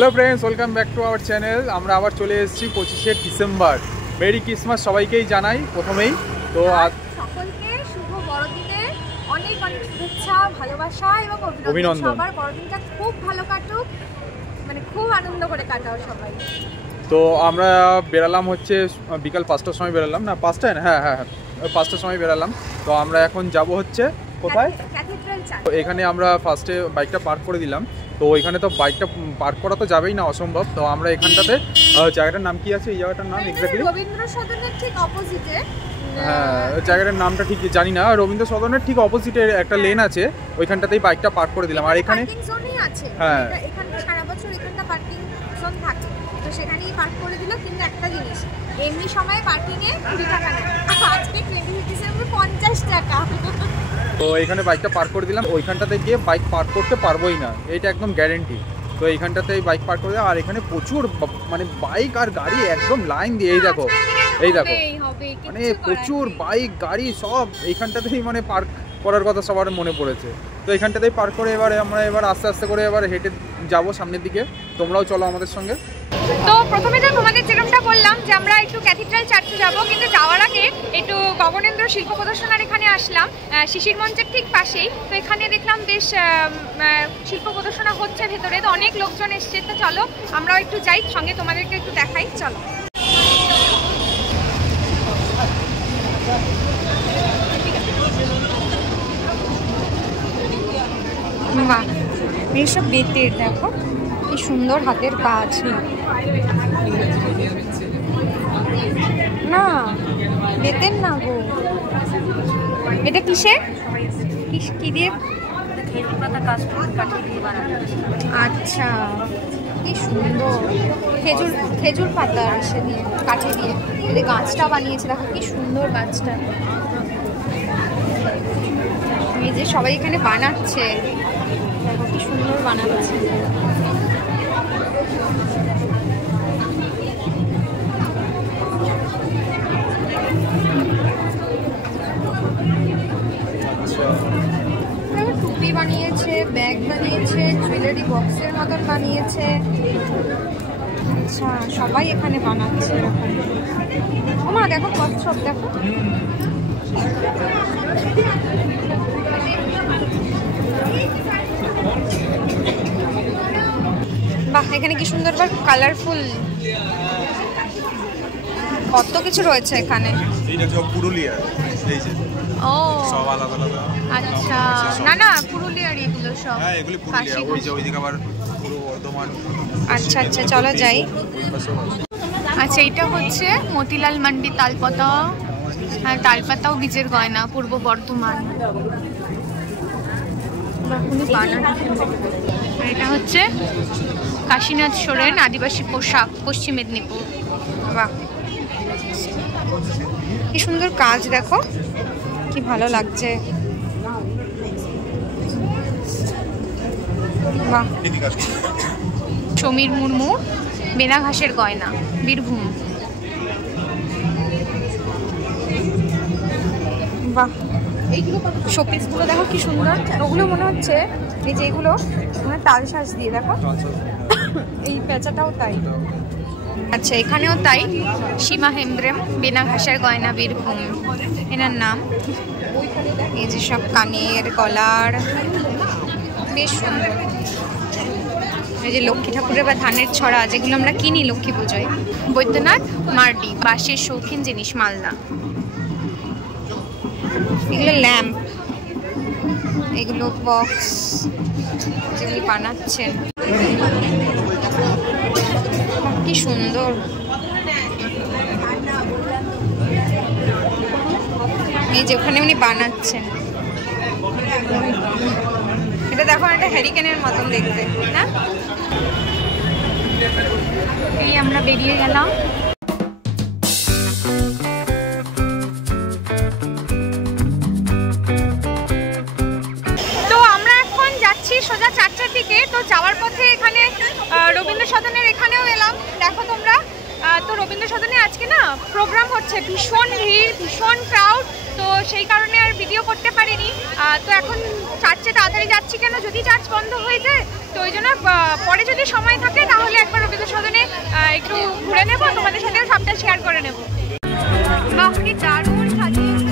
Hello friends, welcome back to our channel. আমরা আবার চলে এসেছি 25শে ডিসেম্বর। মেরি ক্রিসমাস সবাইকেই জানাই প্রথমেই। তো সকলকে শুভ বড়দিনে অনেক অনেক শুভেচ্ছা, ভালোবাসা এবং অভিনন্দন। সবার বড়দিনটা খুব ভালো কাটুক, মানে খুব আনন্দ করে কাটাও সবাই। তো আমরা বেরালাম হচ্ছে বিকাল 5টার সময় বেরালাম, না 5টায় না, হ্যাঁ 5টার সময় বেরালাম। তো আমরা এখন যাব হচ্ছে কোথায়, ক্যাথিড্রাল চার্চ। এখানে আমরা ফার্স্টে বাইকটা পার্ক করে দিলাম। তো ওইখানে তো বাইকটা পার্ক করা তো যাবেই না, অসম্ভব। তো আমরা এখানটাতে জায়গাটার নাম কি আছে, এই জায়গাটার নাম এক্স্যাক্টলি রবীন্দ্র সদনের ঠিক অপোজিটে। হ্যাঁ, জায়গাটার নামটা ঠিক জানি না। রবীন্দ্র সদনের ঠিক অপোজিটে একটা লেন আছে, ওইখানটাতেই বাইকটা পার্ক করে দিলাম। আর এখানে পার্কিং জোনই আছে, হ্যাঁ এখানে সারা বছর এখানটা পার্কিং জোন থাকে, তো সেখানেই পার্ক করে দিল। কিন্তু একটা জিনিস, এমনি সময় পার্কিং এ 20 টাকা নেয়, আজকে 20 ডিসেম্বর 50 টাকা। তো এখানে বাইকটা পার্ক করে দিলাম। ওইখানটাতে গিয়ে বাইক পার্ক করতে পারবোই না, এইটা একদম গ্যারেন্টি। তো এইখানটাতেই বাইক পার্ক করে দিলাম। আর এখানে প্রচুর মানে বাইক আর গাড়ি একদম লাইন দিয়ে, এই দেখো মানে প্রচুর বাইক গাড়ি সব এইখানটাতেই মানে পার্ক করার কথা সবার মনে পড়েছে। তো এইখানটাতেই পার্ক করে আমরা আস্তে আস্তে করে হেঁটে যাব সামনের দিকে। তোমরাও চলো আমাদের সঙ্গে। তো প্রথমে তো তোমাদের যেরকমটা বললাম যে আমরা একটু ক্যাথিড্রাল চার্চে যাব, কিন্তু যাওয়ার আগে একটু গগনেন্দ্র শিল্প প্রদর্শনার এখানে আসলাম, শিশির মঞ্চের ঠিক পাশেই। তো এখানে দেখলাম বেশ শিল্প প্রদর্শনা হচ্ছে ভেতরে, তো অনেক লোকজন এসছে। তো চলো আমরাও একটু যাই, সঙ্গে তোমাদেরকে একটু দেখাই, চলো। বাহ, এইসব বেতের দেখো কি সুন্দর হাতের কাজ। না বেতের না গো, এটা কিসের, কি দিয়ে? আচ্ছা, কি সুন্দর খেজুর পাতা এসে দিয়ে কাঠে দিয়ে এই গাছটা বানিয়েছে। দেখো কি সুন্দর গাছটা, এই যে সবাই এখানে বানাচ্ছে, দেখো কি সুন্দর বানাচ্ছে। টুপি বানিয়েছে, ব্যাগ বানিয়েছে, জুয়েলারি বক্সের মতন বানিয়েছে। আচ্ছা, সবাই এখানে বানাচ্ছে। ওমা দেখো কচ্ছপ, দেখো বাহ, এখানে কি সুন্দর কালারফুল কত কিছু রয়েছে এখানে। ও আচ্ছা, না পুরুলিয়ার এগুলো সব। আচ্ছা আচ্ছা, চলো যাই। আচ্ছা, এটা হচ্ছে মতিলাল মান্ডি তালপাতা, আর তালপাতাও বীজের গয়না, পূর্ব বর্ধমান। এটা হচ্ছে কাশীনাথ সোরেন আদিবাসী পোশাক, পশ্চিম মেদিনীপুর। বাহ, কি সুন্দর কাজ, দেখো কি ভালো লাগছে। বাহ, সমীর মুর্মু বেনা ঘাসের গয়না, বীরভূম। বাহ, শোপিসগুলো দেখো কি সুন্দর। ওগুলো মনে হচ্ছে এই যে এগুলো মানে তাল শ্বাস দিয়ে, দেখো এই পেঁচাটাও তাই। আচ্ছা, এখানেও তাই। সীমা হেমব্রেম বেনা ঘাসের গয়না, বীরভূম এনার নাম। এই যে সব কানের গলার, বেশ সুন্দর। এই যে লক্ষ্মী ঠাকুরের বা ধানের ছড়া, যেগুলো আমরা কিনি লক্ষ্মী পুজোয়। বৈদ্যনাথ মার্ডি বাঁশের শৌখিন জিনিস, মালদা। এগুলো ল্যাম্প, এগুলো বক্স যেগুলি বানাচ্ছেন, কি সুন্দর। এই যে ওখানে উনি বানাচ্ছেন, এটা দেখো একটা হ্যারিকেনের মতন দেখতে, না? এই আমরা বেরিয়ে গেলাম। সোজা চার্চের দিকে। তো যাওয়ার পথে এখানে রবীন্দ্র সদনের এখানেও এলাম, দেখো তোমরা। তো রবীন্দ্র সদনে আজকে না প্রোগ্রাম হচ্ছে, ভীষণ ভিড়, ভীষণ ক্রাউড। তো সেই কারণে আর ভিডিও করতে পারিনি। তো এখন চার্চে তাড়াতাড়ি যাচ্ছি কেন, যদি চার্চ বন্ধ হয়ে যায় তো ওই জন্য পরে যদি সময় থাকে তাহলে একবার রবীন্দ্র সদনে একটু ঘুরে নেবো, তোমাদের সাথেও সবটা শেয়ার করে নেবো। বাহ কি দারুণ সাজিয়েছে।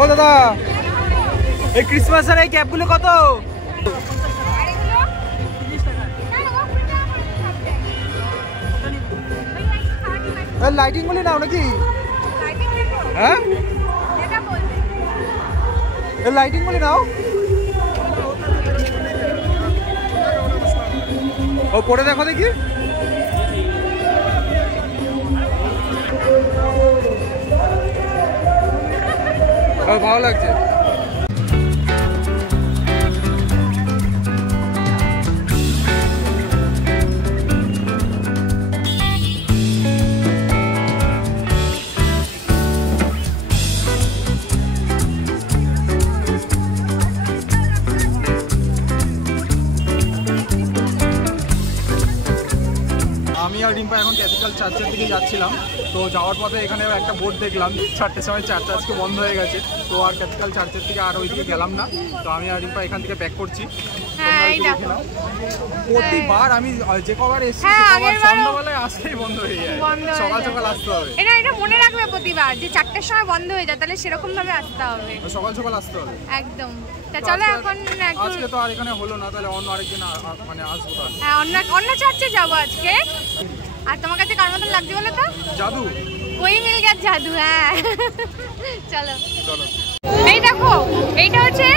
ও দাদা, এই ক্রিসমাসের এই ক্যাপগুলো কত? লাইটিং গুলি নাও নাকি? হ্যাঁ, লাইটিং গুলি নাও। ও পরে দেখো দেখি। ভালো লাগছে। আমি আর রিম্পা এখন ক্যাথিড্রাল চার্চের দিকে যাচ্ছিলাম। তো যাওয়ার পথে এখানে একটা বোর্ড দেখলাম 4টের সময় চার্চ আজকে বন্ধ হয়ে গেছে। তো আর ক্যাথিড্রাল চার্চের দিকে আর ওইদিকে গেলাম না। তো আমি আর রিম্পা এখান থেকে ব্যাক করছি। প্রতিবার আমি যে কবার এসেছি সেবার সন্ধ্যাবেলায় আসতেই বন্ধ হয়ে যায়, সকাল সকাল আসতে হবে। এটা মনে রাখবে প্রতিবার যে 4টের সময় বন্ধ হয়ে যায়, তাহলে সেরকম ভাবে আসতে হবে, সকাল সকাল আসতে হবে একদম। চলো এখন আজকে তো আর এখানে হলো না, তাহলে অন্য আরেকদিন মানে আসবো। হ্যাঁ, অন্য চার্চে যাবো আজকে। আর তোমার কাছে কার মতন লাগছে বলো তো? জাদু, ওই মিল গেছে জাদু। হ্যাঁ চলো চলো। এই দেখো, এইটা হচ্ছে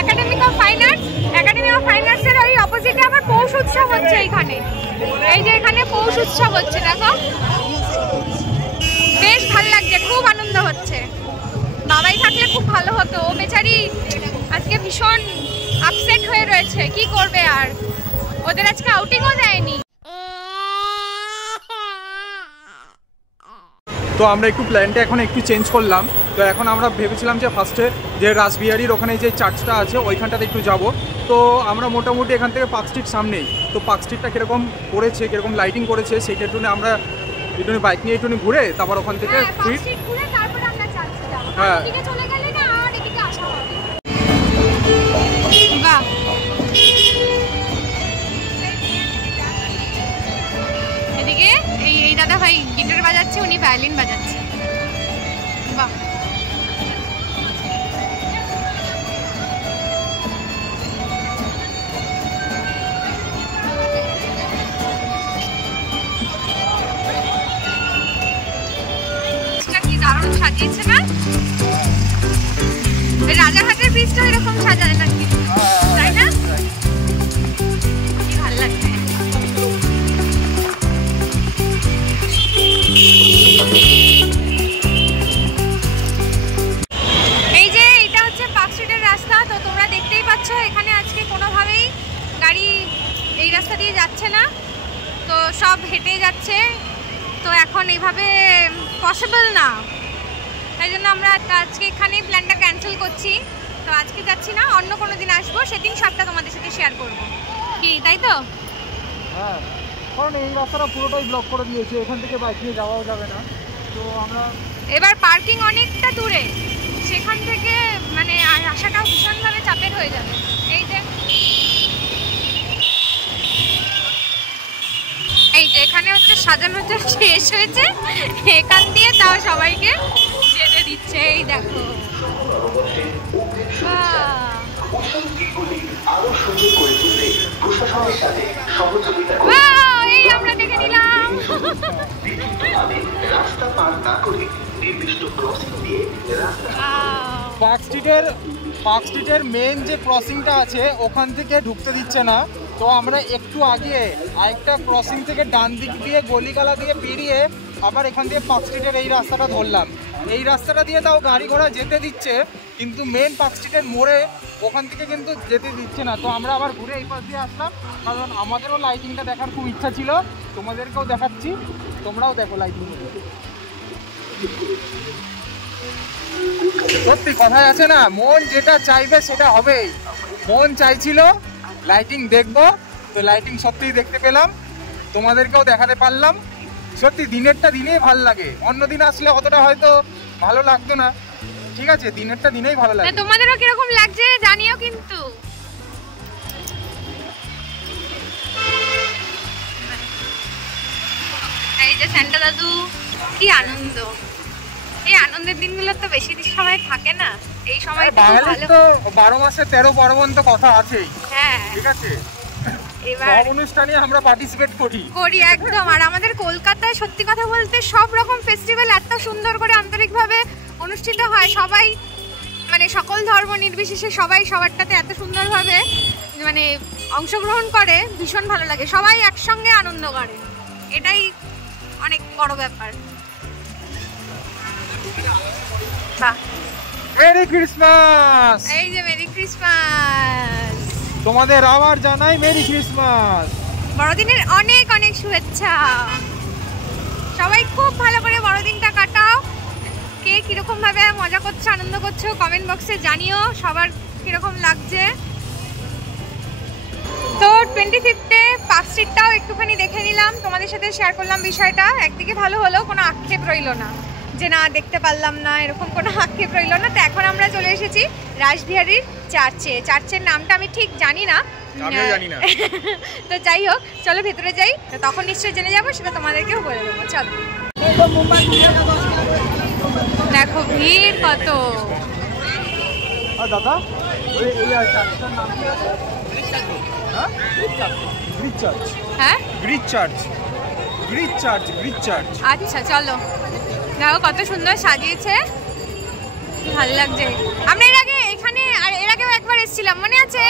academy of fine arts. Academy of fine arts এর ওই অপোজিটে আবার পৌষ উৎসব হচ্ছে এখানে। এই যে এখানে পৌষ উৎসব হচ্ছে, দেখো বেশ ভালো লাগছে, খুব আনন্দ হচ্ছে। বাবাই থাকলে খুব ভালো হতো, ও বেচারি আজকে ভীষণ আপসেট হয়ে রয়েছে, কি করবে আর, ওদের আজকে আউটিংও দেয়নি। তো আমরা একটু প্ল্যানটা এখন একটু চেঞ্জ করলাম। তো এখন আমরা ভেবেছিলাম যে ফার্স্টে যে রাসবিহারির ওখানে যে চার্চটা আছে ওইখানটাতে একটু যাব। তো আমরা মোটামুটি এখান থেকে পার্ক স্ট্রিট সামনেই, তো পার্ক স্ট্রিটটা কীরকম করেছে, কীরকম লাইটিং করেছে সেইটা একটু আমরা একটু বাইক নিয়ে একটু ঘুরে তারপর ওখান থেকে ফিট। হ্যাঁ এদিকে এই দাদা ভাই গিটার বাজাচ্ছে, উনি ভায়োলিন বাজাচ্ছে। বাহ, কি দারুণ সাজিয়েছে না? রাজারহাটের ব্রিজটা এরকম সাজায় নাকি, তাই না? কি ভালো লাগছে। এই যে এটা হচ্ছে পার্ক স্ট্রিটের রাস্তা। তো তোমরা দেখতেই পাচ্ছ এখানে আজকে কোনোভাবেই গাড়ি এই রাস্তা দিয়ে যাচ্ছে না, তো সব হেঁটে যাচ্ছে। তো এখন এইভাবে পসিবল না, তাই জন্য আমরা আজকে এখানেই প্ল্যানটা ক্যান্সেল করছি। তো আজকে যাচ্ছি না, অন্য কোনো দিন আসবো, সেদিন সবটা তোমাদের সাথে শেয়ার করবো, কি তাই তো? হ্যাঁ, কারণ এই রাস্তাটা পুরোটাই ব্লক করে দিয়েছে, এখান থেকে বাইক নিয়ে যাওয়াও যাবে না। তো আমরা এবার পার্কিং অনেকটা দূরে, সেখান থেকে মানে আসাটাও ভীষণভাবে চাপের হয়ে যাবে। এই যে এখানে হচ্ছে সাজানোটা শেষ হয়েছে, এখান দিয়ে তাও সবাইকে যেতে দিচ্ছে। এই দেখো, এই আমরা দেখে নিলাম। পার্ক স্ট্রিটের মেন যে ক্রসিংটা আছে ওখান থেকে ঢুকতে দিচ্ছে না। তো আমরা একটু আগে আরেকটা ক্রসিং থেকে ডান দিক দিয়ে গলিগালা দিয়ে বেরিয়ে আবার এখান দিয়ে পার্ক স্ট্রিটের এই রাস্তাটা ধরলাম। এই রাস্তাটা দিয়ে তাও গাড়ি ঘোড়া যেতে দিচ্ছে, কিন্তু মেন পার্ক স্ট্রিটের মোড়ে ওখান থেকে কিন্তু যেতে দিচ্ছে না। তো আমরা আবার ঘুরে এই পাশ দিয়ে আসলাম, কারণ আমাদেরও লাইটিংটা দেখার খুব ইচ্ছা ছিল, তোমাদেরকেও দেখাচ্ছি, তোমরাও দেখো লাইটিং। সত্যি কথায় আছে না, মন যেটা চাইবে সেটা হবেই। মন চাইছিল লাইটিং দেখবো, তো লাইটিং সত্যিই দেখতে পেলাম, তোমাদেরকেও দেখাতে পারলাম। সত্যি দিনেরটা দিনেই ভালো লাগে, অন্য দিন আসলে অতটা হয়তো ভালো লাগতো না। ঠিক আছে, দিনেরটা দিনেই ভালো লাগে। তোমাদেরও কিরকম লাগছে জানিও কিন্তু। এই যে স্যান্টা দাদু, কি আনন্দ! এই আনন্দের দিনগুলো তো বেশি সময় থাকে না, এই সময় তো 12 মাসে 13 পার্বণ তো কথা আছেই। হ্যাঁ ঠিক আছে, এবার সব অনুষ্ঠানে আমরা পার্টিসিপেট করি একদম। আর আমাদের কলকাতায় সত্যি কথা বলতে সব রকম ফেস্টিভ্যাল এত সুন্দর করে আন্তরিকভাবে অনুষ্ঠিত হয়, সবাই মানে সকল ধর্ম নির্বিশেষে সবাই সবারটাতে এত সুন্দরভাবে মানে অংশগ্রহণ করে, ভীষণ ভালো লাগে। সবাই একসঙ্গে আনন্দ করে, এটাই অনেক বড় ব্যাপার। Merry Christmas! এই যে মেরি ক্রিসমাস, তোমাদের আবার জানাই মেরি ক্রিসমাস। বড়দিনের অনেক অনেক শুভেচ্ছা। সবাই খুব ভালো করে বড়দিনটা কাটাও। কে কিরকম ভাবে মজা করছো, আনন্দ করছো, কমেন্ট বক্সে জানিও সবার কিরকম লাগছে। তো 25-এ পার্ক স্ট্রিটটাও একটুখানি দেখে নিলাম, তোমাদের সাথে শেয়ার করলাম বিষয়টা। একদিকে ভালো হলো, কোনো আক্ষেপ রইল না যে না দেখতে পারলাম না, এরকম কোনো আক্ষেপ রইল না। তো এখন আমরা চলে এসেছি রাসবিহারীর চার্চে। চার্চের নামটা আমি ঠিক জানি না, তো যাই হোক চলো ভেতরে যাই, তখন নিশ্চয়ই জেনে যাবো, সেটা তোমাদেরকেও বলে দেবো। চলো, দেখো ভিড় কত। দাদা হ্যাঁ, আচ্ছা চলো, দেখো কত সুন্দর সাজিয়েছে, ভালো লাগছে। আমরা এর আগে এখানে আর এর আগেও একবার এসেছিলাম, মনে আছে?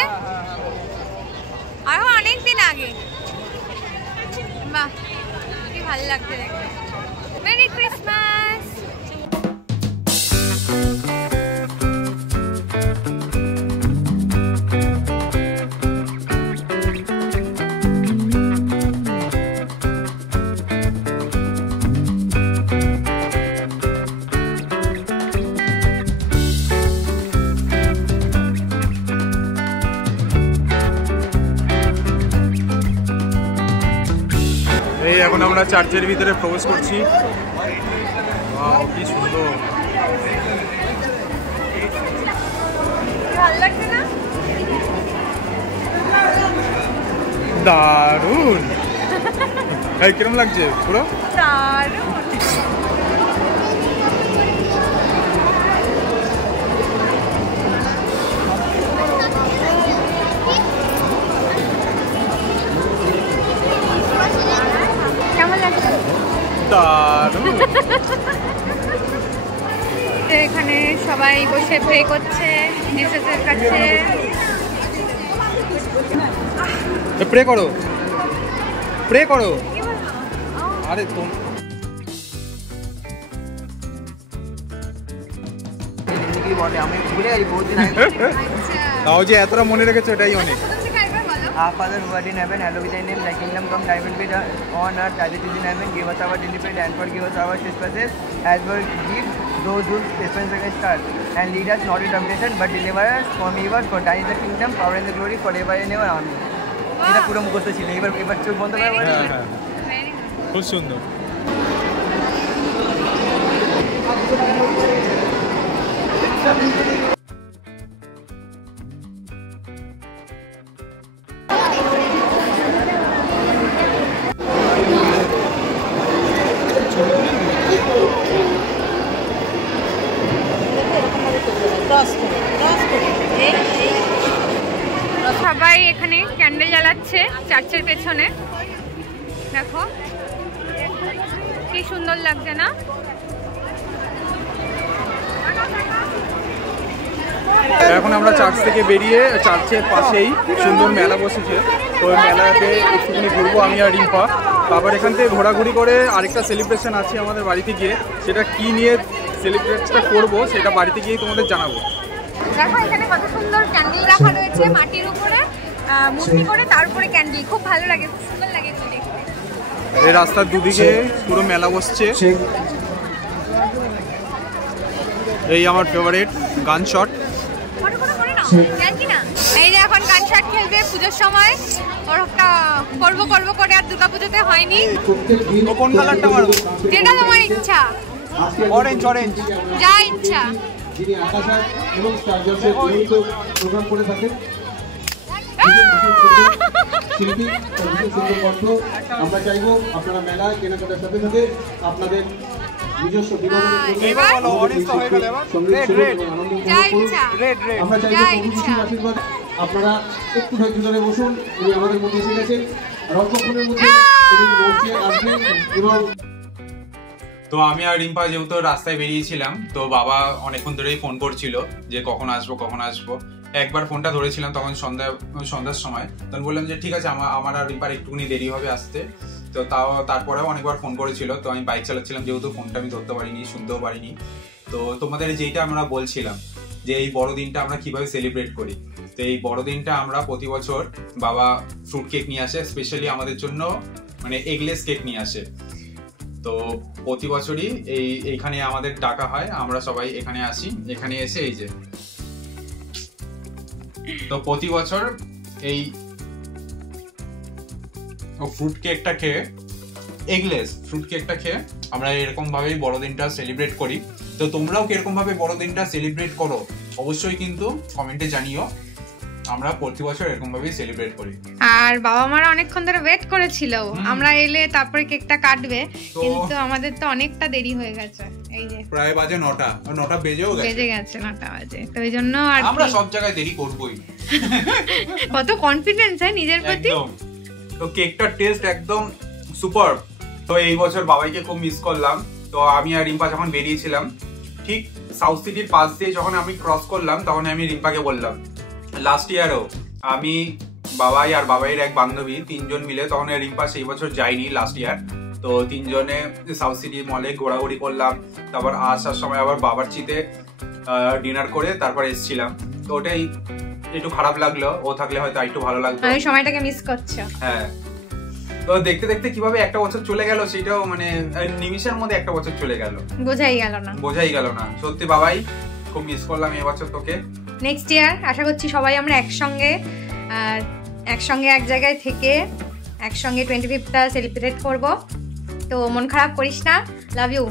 আরো অনেক দিন আগে। বাহ, কি ভালো লাগছে দেখতে। Merry Christmas. এই এখন আমরা চার্চের ভিতরে প্রবেশ করছি। কি সুন্দর, ভালো লাগছে না? দারুণ। এই কিরম লাগছে? পুরো দারুণ। কেমন লাগছে? দারুণ। এখানে সবাই বসে প্রে করছে জিসাসের কাছে। প্রে করো, প্রে করো। আরে তুমি আমি ভুলে যাই বহুত দিন আগে। তাও যে এতটা মনে রেখেছো এটাই অনেক। Our Father who art in heaven, hallowed be thy name. Thy kingdom come, thy will be done on earth as it is in heaven. Give us our daily bread and forgive us our trespasses, as we forgive those who trespass against us. And lead us not into temptation, but deliver us from evil. For thine is the kingdom, power and the glory forever and ever. Amen. এটা পুরো মুখস্থ ছিল, এবার চোখ বন্ধ করে খুব সুন্দর। সবাই এখানে ক্যান্ডেল জ্বালাচ্ছে চার্চের পেছনে, দেখো কি সুন্দর লাগছে না? এখন আমরা চার্চ থেকে বেরিয়ে চার্চের পাশেই সুন্দর মেলা বসেছে, তো ওই মেলাতে একটুখানি ঘুরবো আমি আর রিম্পা। তারপর এখান থেকে ঘোরাঘুরি করে আরেকটা সেলিব্রেশন আছে আমাদের বাড়িতে গিয়ে, সেটা কি নিয়ে সেলিব্রেটটা করবো সেটা বাড়িতে গিয়েই তোমাদের জানাবো। দেখো এখানে কত সুন্দর ক্যান্ডেল রাখা রয়েছে মাটির উপরে, মূর্তি করে তার উপরে ক্যান্ডেল, খুব ভালো লাগে, খুব সুন্দর লাগে এগুলো দেখতে। এই রাস্তার দুদিকে পুরো মেলা বসছে। এই আমার ফেভারিট গান শট। এই যে এখন গান শট খেলবে পুজোর সময়, ওর একটা করবো করবো করে আর দুর্গা পুজোতে হয়নি। কোন কালারটা মারবো? যেটা তোমার ইচ্ছা। অরেঞ্জ অরেঞ্জ যা ইচ্ছা। যিনি আকাশ এবং স্টার জলসে নিয়মিত প্রোগ্রাম করে থাকেন শিল্পী সুন্দর কণ্ঠ। আমরা চাইবো আপনারা মেলা কেনাকাটার সাথে সাথে আপনাদের নিজস্ব আমরা চাইবো আশীর্বাদ। আপনারা একটু ধৈর্য ধরে বসুন, উনি আমাদের মধ্যে এসে গেছেন আর অল্পক্ষণের মধ্যে আসবেন। এবং তো আমি আর রিম্পা যেহেতু রাস্তায় বেরিয়েছিলাম, তো বাবা অনেকক্ষণ ধরেই ফোন করছিল যে কখন আসবো কখন আসবো। একবার ফোনটা ধরেছিলাম তখন সন্ধ্যার সময়, তখন বললাম যে ঠিক আছে আমার আর রিম্পার একটুখানি দেরি হবে আসতে। তো তারপরেও অনেকবার ফোন করেছিল, তো আমি বাইক চালাচ্ছিলাম যেহেতু ফোনটা আমি ধরতে পারিনি, শুনতেও পারিনি। তো তোমাদের যেইটা আমরা বলছিলাম যে এই বড়দিনটা আমরা কিভাবে সেলিব্রেট করি, তো এই বড়দিনটা আমরা প্রতি বছর বাবা ফ্রুট কেক নিয়ে আসে, স্পেশালি আমাদের জন্য মানে এগলেস কেক নিয়ে আসে। তো প্রতি বছরই এইখানে আমাদের ডাকা হয়, আমরা সবাই এখানে আসি। এখানে এসে এই যে তো প্রতি বছর এই ফ্রুট কেকটা খেয়ে, এগলেস ফ্রুট কেকটা খেয়ে আমরা এরকম ভাবেই বড়দিনটা সেলিব্রেট করি। তো তোমরাও কিরকম ভাবে বড়দিনটা সেলিব্রেট করো অবশ্যই কিন্তু কমেন্টে জানিও। আমরা প্রতি বছর এরকম ভাবেই সেলিব্রেট করি। আর বাবা মারা অনেকক্ষণ ধরে ওয়েট করেছিল আমরা এলে তারপরে কেকটা কাটবে, কিন্তু আমাদের তো অনেকটা দেরি হয়ে গেছে। এই যে প্রায় বাজে 9টা বেজে গেছে 9টা বাজে। তো এই জন্য আর আমরা সব জায়গায় দেরি করবই। কত কনফিডেন্স হয় নিজের প্রতি। তো কেকটার টেস্ট একদম সুপার। তো এই বছর বাবাইকে খুব মিস করলাম। তো আমি আর রিম্পা যখন বেরিয়েছিলাম, ঠিক সাউথ সিটির পাশ দিয়ে যখন আমি ক্রস করলাম, তখন আমি রিম্পাকে বললাম লাস্ট ইয়ারও আমি, বাবাই আর বাবাইয়ের এক বান্ধবী, 3জন মিলে, তখন রিম্পা সেই বছর যায়নি লাস্ট ইয়ার। তো 3জনে সাউথ সিটি মলে ঘোরাঘুরি করলাম, তারপর আসার সময় আবার বাবার চিতে ডিনার করে তারপর এসেছিলাম। তো ওটাই একটু খারাপ লাগলো, ও থাকলে হয়তো একটু ভালো লাগতো। আমি সময়টাকে মিস করছো। হ্যাঁ, তো দেখতে দেখতে কিভাবে একটা বছর চলে গেল, সেটাও মানে নিমিষের মধ্যে একটা বছর চলে গেল, বোঝাই গেল না। সত্যি বাবাই খুব মিস করলাম এই বছর তোকে। নেক্সট ইয়ার আশা করছি সবাই আমরা একসঙ্গে এক জায়গায় থেকে একসঙ্গে 25টা সেলিব্রেট করব। তো মন খারাপ করিস না, লাভ ইউ।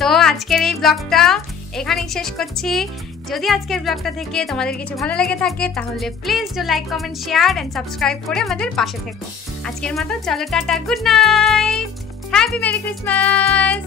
তো আজকের এই ব্লগটা এখানেই শেষ করছি। যদি আজকের ব্লগটা থেকে তোমাদের কিছু ভালো লেগে থাকে তাহলে please do like, comment, share and subscribe করে আমাদের পাশে থেকো। আজকের মতো চলো tata, good night, happy merry Christmas.